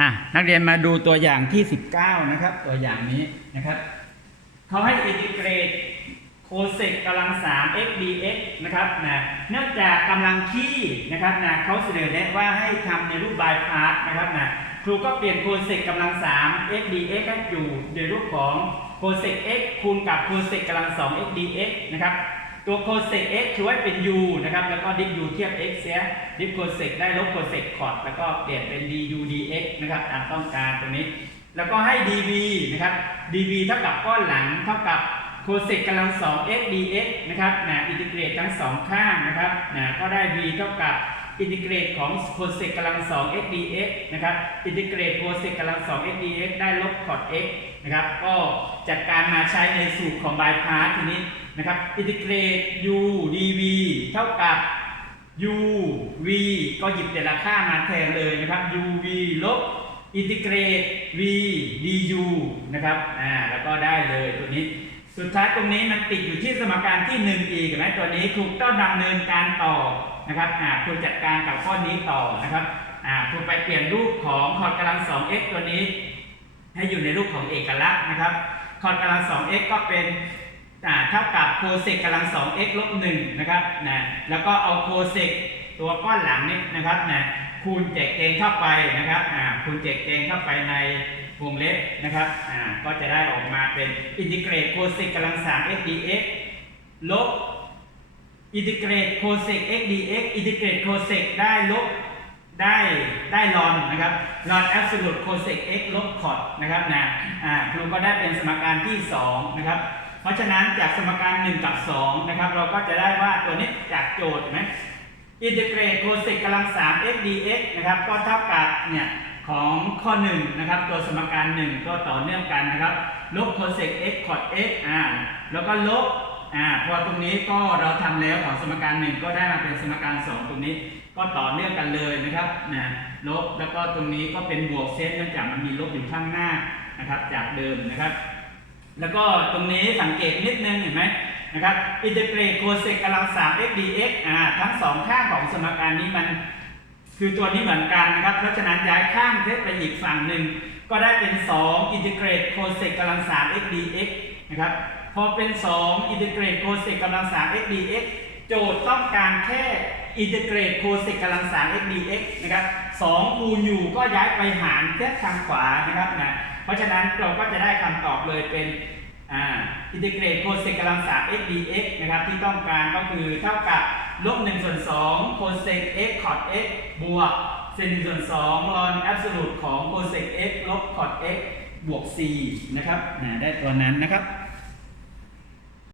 อะนักเรียนมาดูตัวอย่างที่ 19 นะครับ ตัวอย่างนี้นะครับเขาให้อินทิเกรตโคเซกกำลัง 3 x dx นะครับนะเนื่องจากกำลังขี้นะครับนะเขาเสนอแนะว่าให้ทำในรูปบายพาร์ตนะครับนะครูก็เปลี่ยนโคเซกกำลัง 3 x dx ให้อยู่ในรูปของโคเซก x คูณกับโคเซกกำลัง 2 x dx นะครับ ตัวโคเซก x คือว่าเป็น u นะครับ แล้วก็ดิฟ u เทียบ x เสียดิฟโคเซกได้ลบโคเซกคอร์ดแล้วก็เปลี่ยนเป็น du dx นะครับตามต้องการตรงนี้ แล้วก็ให้ dv นะครับ dv เท่ากับก้อนหลังเท่ากับโคเซกกำลัง2 x dx นะครับนะอินทิเกรตทั้งสองข้างนะครับนะก็ได้ v เท่ากับ อินทิเกรตของโคเซกกำลัง2 x dx นะครับอินทิเกรตโคเซกกำลัง2 x dx ได้ลบคอร์ด x นะครับก็จัดการมาใช้ในสูตรของบายพาร์ทีนี้นะครับอินทิเกรต u dv เท่ากับ u v ก็หยิบแต่ละค่ามาแทนเลยนะครับ u v ลบอินทิเกรต v du นะครับอ่าแล้วก็ได้เลยตัวนี้ สุดท้ายตรงนี้มันติดอยู่ที่สมการที่1อีกนไหมตัวนี้ครูต้องดำเนินการต่อนะครับอ่าคุณจัดการกับข้อนี้ต่อนะครับอ่าคุณไปเปลี่ยนรูปของคอร์ดกำลัง 2x ตัวนี้ ให้อยู่ในรูปของเอกลักษณ์นะครับคอร์ดกำลัง 2x ก็เป็นเท่ากับโคเซกกำลัง 2x ลบ1นะครับนะแล้วก็เอาโคเซกตัวก้อนหลังนี้นะครับนะคูณแจกเกงเข้าไปนะครับอ่าคูณแจกเกงเข้าไปใน วงเล็บนะครับ อ่า ก็จะได้ออกมาเป็นอินทิเกรตโคเซกกำลัง 3x dx ลบอินทิเกรตโคเซก x dx อินทิเกรตโคเซกได้ลบได้ได้ลอนนะครับลอนแอบสูตโคเซก x ลบคอดนะครับนะ อ่าครูก็ได้เป็นสมการที่ 2 นะครับ เพราะฉะนั้นจากสมการ 1 กับ 2 นะครับ เราก็จะได้ว่าตัวนี้จากโจทย์เห็นไหมอินทิเกรตโคเซกกำลัง3 x dx นะครับ ก็เท่ากับเนี่ย ของข้อ1นะครับตัวสมการ 1 ก็ต่อเนื่องกันนะครับ ลบโคเซก x คอร์ด x อ่าแล้วก็ลบอ่าพอตรงนี้ก็เราทำแล้วของสมการ 1 ก็ได้มาเป็นสมการ 2 ตรงนี้ ก็ต่อเนื่องกันเลยนะครับนะลบแล้วก็ตรงนี้ก็เป็นบวกเซตเนื่องจากมันมีลบอยู่ข้างหน้านะครับจากเดิมนะครับ แล้วก็ตรงนี้สังเกตนิดนึงเห็นไหมนะครับอินทิเกรตโคเซกกำลัง3 x dx อ่าทั้งสองข้างของสมการนี้มัน คือตัวนี้เหมือนกันนะครับ เพราะฉะนั้นย้ายข้างเซตไปอีกฝั่งหนึ่ง ก็ได้เป็น2อินทิเกรตโคเซกกำลัง3 x dx นะครับ พอเป็น2อินทิเกรตโคเซกกำลัง3 x dx โจทย์ต้องการแค่อินทิเกรตโคเซกกำลัง3 x dx นะครับ2คูณอยู่ก็ย้ายไปหารเซตทางขวานะครับนะ เพราะฉะนั้นเราก็จะได้คำตอบเลยเป็นอ่าอินทิเกรตโคเซกกำลัง3 x dx นะครับที่ต้องการก็คือเท่ากับ ลบ1ส่วน2โคเซก x คอร์ด x บวกเซน1ส่วน2ลอนแอบสูตของโคเซก x ลบคอร์ด x บวก c นะครับได้ตัวนั้นนะครับ